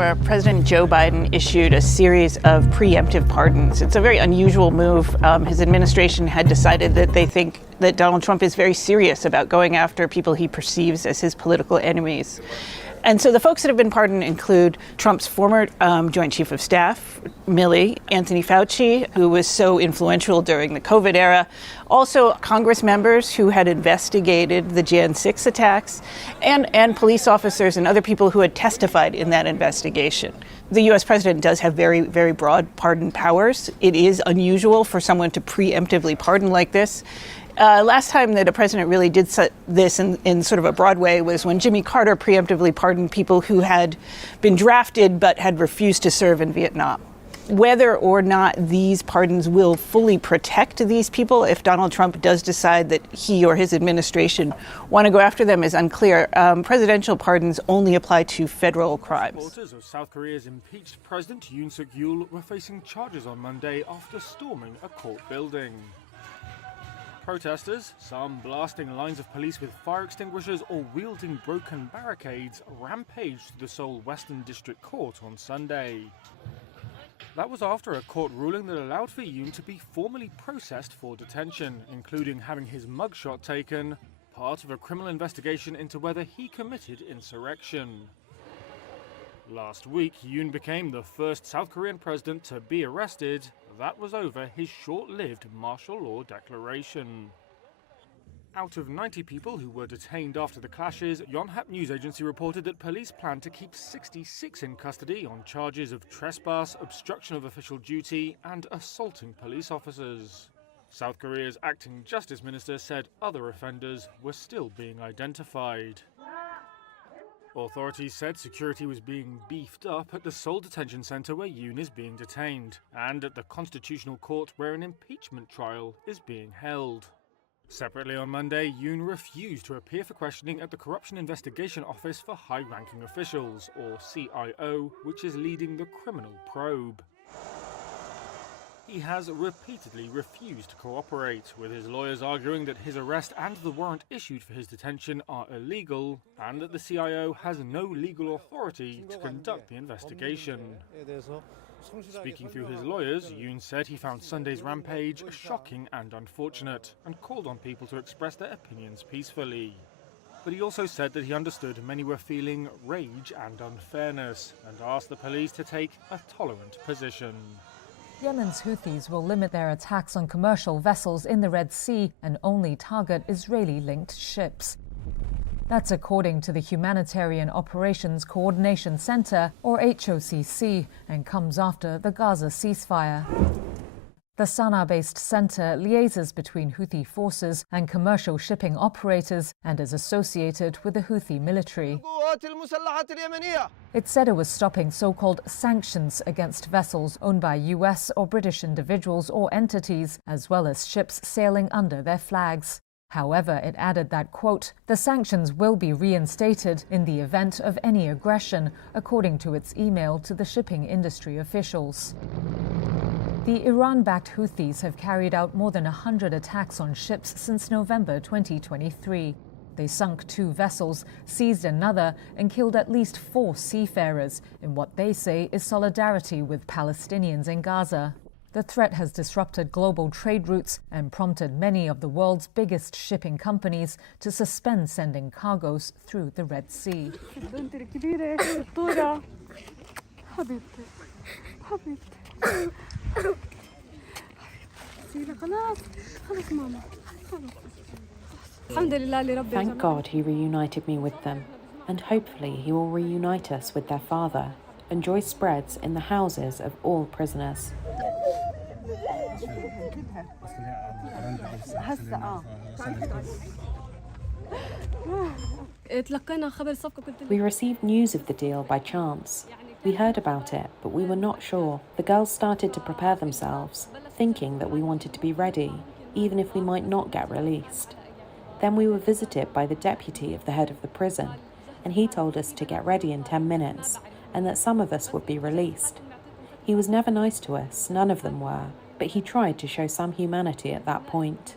Ecuador, President Joe Biden issued a series of preemptive pardons. It's a very unusual move. His administration had decided that they think that Donald Trump is very serious about going after people he perceives as his political enemies. And so the folks that have been pardoned include Trump's former Joint Chief of Staff, Milley, Anthony Fauci, who was so influential during the COVID era, also Congress members who had investigated the Jan 6 attacks, and police officers and other people who had testified in that investigation. The U.S. president does have very, very broad pardon powers. It is unusual for someone to preemptively pardon like this. Last time that a president really did this in sort of a broad way was when Jimmy Carter preemptively pardoned people who had been drafted but had refused to serve in Vietnam. Whether or not these pardons will fully protect these people, if Donald Trump does decide that he or his administration want to go after them, is unclear. Presidential pardons only apply to federal crimes. Supporters of South Korea's impeached President Yoon Suk-yeol were facing charges on Monday after storming a court building. Protesters, some blasting lines of police with fire extinguishers or wielding broken barricades, rampaged through the Seoul Western District Court on Sunday. That was after a court ruling that allowed for Yoon to be formally processed for detention, including having his mugshot taken, part of a criminal investigation into whether he committed insurrection. Last week, Yoon became the first South Korean president to be arrested. That was over his short-lived martial law declaration. Out of 90 people who were detained after the clashes, Yonhap News Agency reported that police plan to keep 66 in custody on charges of trespass, obstruction of official duty, and assaulting police officers. South Korea's acting justice minister said other offenders were still being identified. Authorities said security was being beefed up at the Seoul detention center where Yoon is being detained, and at the Constitutional Court where an impeachment trial is being held. Separately on Monday, Yoon refused to appear for questioning at the Corruption Investigation Office for High-Ranking Officials, or CIO, which is leading the criminal probe. He has repeatedly refused to cooperate, with his lawyers arguing that his arrest and the warrant issued for his detention are illegal, and that the CIO has no legal authority to conduct the investigation. Speaking through his lawyers, Yoon said he found Sunday's rampage shocking and unfortunate, and called on people to express their opinions peacefully. But he also said that he understood many were feeling rage and unfairness, and asked the police to take a tolerant position. Yemen's Houthis will limit their attacks on commercial vessels in the Red Sea and only target Israeli-linked ships. That's according to the Humanitarian Operations Coordination Center, or HOCC, and comes after the Gaza ceasefire. The Sana'a-based center liaises between Houthi forces and commercial shipping operators and is associated with the Houthi military. It said it was stopping so-called sanctions against vessels owned by US or British individuals or entities, as well as ships sailing under their flags. However, it added that, quote, the sanctions will be reinstated in the event of any aggression, according to its email to the shipping industry officials. The Iran-backed Houthis have carried out more than 100 attacks on ships since November 2023. They sunk 2 vessels, seized another, and killed at least 4 seafarers in what they say is solidarity with Palestinians in Gaza. The threat has disrupted global trade routes and prompted many of the world's biggest shipping companies to suspend sending cargoes through the Red Sea. Thank God he reunited me with them, and hopefully he will reunite us with their father, and joy spreads in the houses of all prisoners. We received news of the deal by chance. We heard about it, but we were not sure. The girls started to prepare themselves, thinking that we wanted to be ready, even if we might not get released. Then we were visited by the deputy of the head of the prison, and he told us to get ready in 10 minutes, and that some of us would be released. He was never nice to us, none of them were, but he tried to show some humanity at that point.